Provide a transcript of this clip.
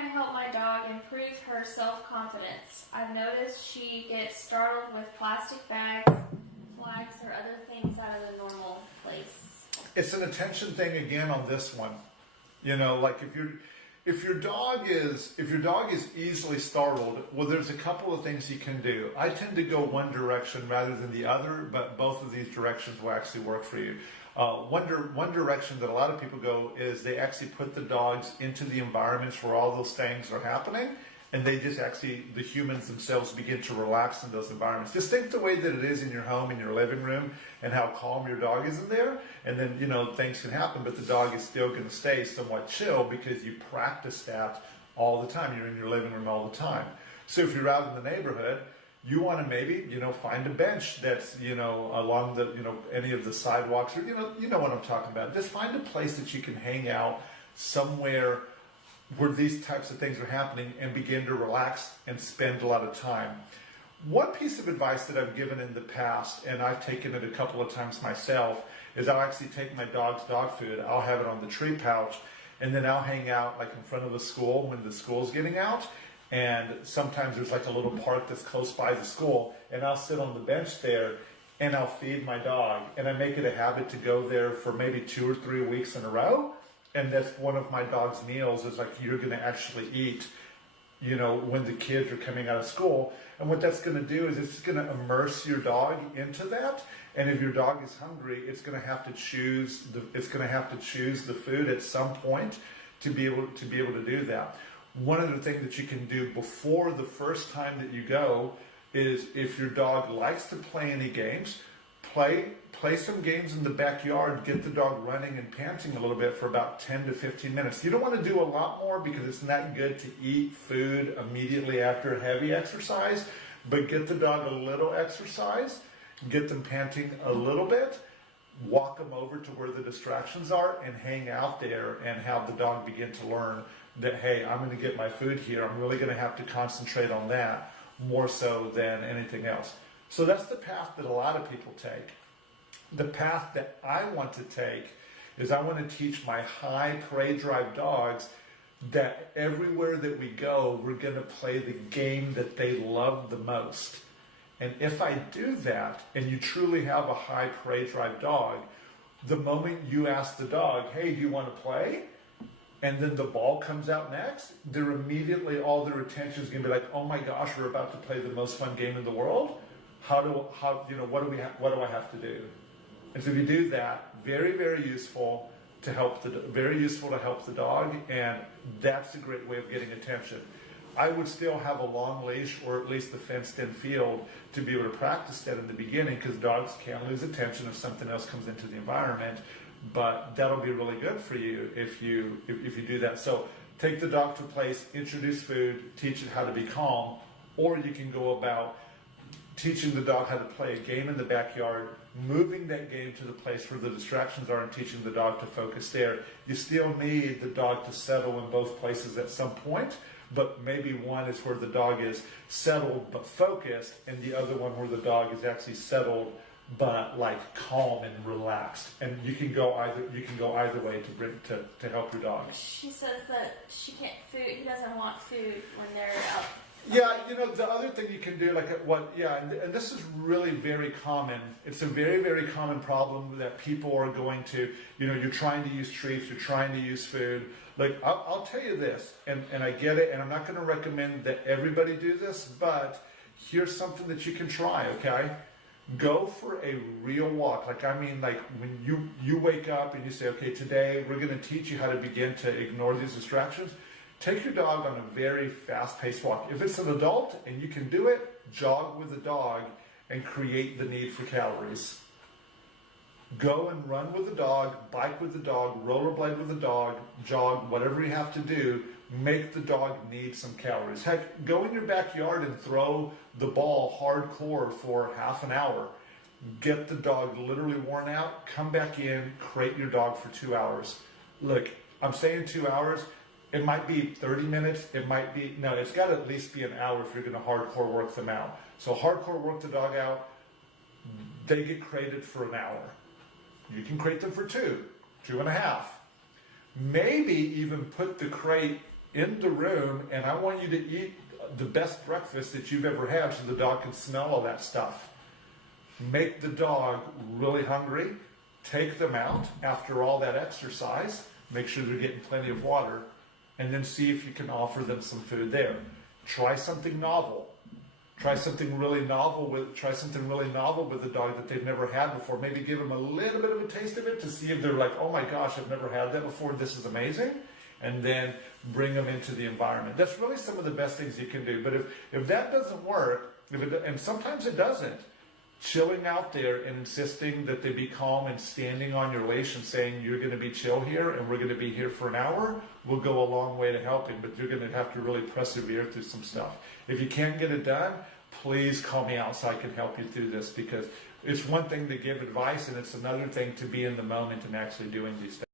I help my dog improve her self-confidence? I've noticed she gets startled with plastic bags, flags, or other things out of the normal place. It's an attention thing again on this one. You know, like if your dog is easily startled, well, there's a couple of things you can do. I tend to go one direction rather than the other, but both of these directions will actually work for you. One direction that a lot of people go is they actually put the dogs into the environments where all those things are happening, and they just actually, the humans themselves begin to relax in those environments. Just think the way that it is in your home, in your living room, and how calm your dog is in there, and then, you know, things can happen, but the dog is still going to stay somewhat chill because you practice that all the time. You're in your living room all the time. So if you're out in the neighborhood, you want to maybe, you know, find a bench that's, you know, along the, you know, any of the sidewalks, or, you know what I'm talking about. Just find a place that you can hang out somewhere where these types of things are happening and begin to relax and spend a lot of time. One piece of advice that I've given in the past, and I've taken it a couple of times myself, is I'll actually take my dog's dog food, I'll have it on the tree pouch, and then I'll hang out like in front of the school when the school's getting out. And sometimes there's like a little park that's close by the school, and I'll sit on the bench there and I'll feed my dog. And I make it a habit to go there for maybe 2 or 3 weeks in a row. And that's one of my dog's meals, is like, you're going to actually eat, you know, when the kids are coming out of school. And what that's going to do is it's going to immerse your dog into that. And if your dog is hungry, it's going to have to choose the food at some point to be able to do that. One other thing that you can do before the first time that you go is, if your dog likes to play any games, play some games in the backyard, get the dog running and panting a little bit for about 10 to 15 minutes. You don't want to do a lot more because it's not good to eat food immediately after heavy exercise, but get the dog a little exercise, get them panting a little bit, walk them over to where the distractions are and hang out there, and have the dog begin to learn that, hey, I'm going to get my food here. I'm really going to have to concentrate on that more so than anything else. So that's the path that a lot of people take. The path that I want to take is, I want to teach my high prey drive dogs that everywhere that we go, we're going to play the game that they love the most. And if I do that, and you truly have a high prey drive dog, the moment you ask the dog, hey, do you want to play? And then the ball comes out next, they're immediately, all their attention is going to be like, oh my gosh, we're about to play the most fun game in the world. What do I have to do? And so if you do that, very, very useful to help the dog, and that's a great way of getting attention. I would still have a long leash, or at least the fenced-in field, to be able to practice that in the beginning, because dogs can lose attention if something else comes into the environment. But that'll be really good for you if you do that. So take the dog to a place, introduce food, teach it how to be calm, or you can go about teaching the dog how to play a game in the backyard, moving that game to the place where the distractions are, and teaching the dog to focus there. You still need the dog to settle in both places at some point, but maybe one is where the dog is settled but focused, and the other one where the dog is actually settled but like calm and relaxed. And you can go either way to help your dog. She says that he doesn't want food when they're out. Yeah, you know, the other thing you can do, and this is really very common. It's a very, very common problem that people are going to, you know, you're trying to use treats, you're trying to use food. Like, I'll tell you this, and I get it, and I'm not going to recommend that everybody do this, but here's something that you can try, okay? Go for a real walk. Like when you wake up and you say, okay, today we're going to teach you how to begin to ignore these distractions. Take your dog on a very fast-paced walk. If it's an adult and you can do it, jog with the dog and create the need for calories. Go and run with the dog, bike with the dog, rollerblade with the dog, jog, whatever you have to do. Make the dog need some calories. Heck, go in your backyard and throw the ball hardcore for half an hour. Get the dog literally worn out, come back in, crate your dog for 2 hours. Look, I'm saying 2 hours. It might be 30 minutes. It's got to at least be an hour if you're going to hardcore work them out. So hardcore work the dog out. They get crated for an hour. You can crate them for 2.5. Maybe even put the crate in the room, and I want you to eat the best breakfast that you've ever had so the dog can smell all that stuff. Make the dog really hungry, take them out after all that exercise, make sure they're getting plenty of water, and then see if you can offer them some food there. Try something novel. Try something really novel with the dog that they've never had before. Maybe give them a little bit of a taste of it to see if they're like, oh my gosh, I've never had that before. This is amazing. And then bring them into the environment. That's really some of the best things you can do. But if that doesn't work, and sometimes it doesn't, chilling out there and insisting that they be calm and standing on your leash and saying you're going to be chill here and we're going to be here for an hour will go a long way to helping, but you're going to have to really persevere through some stuff. If you can't get it done, please call me out so I can help you through this, because it's one thing to give advice and it's another thing to be in the moment and actually doing these things.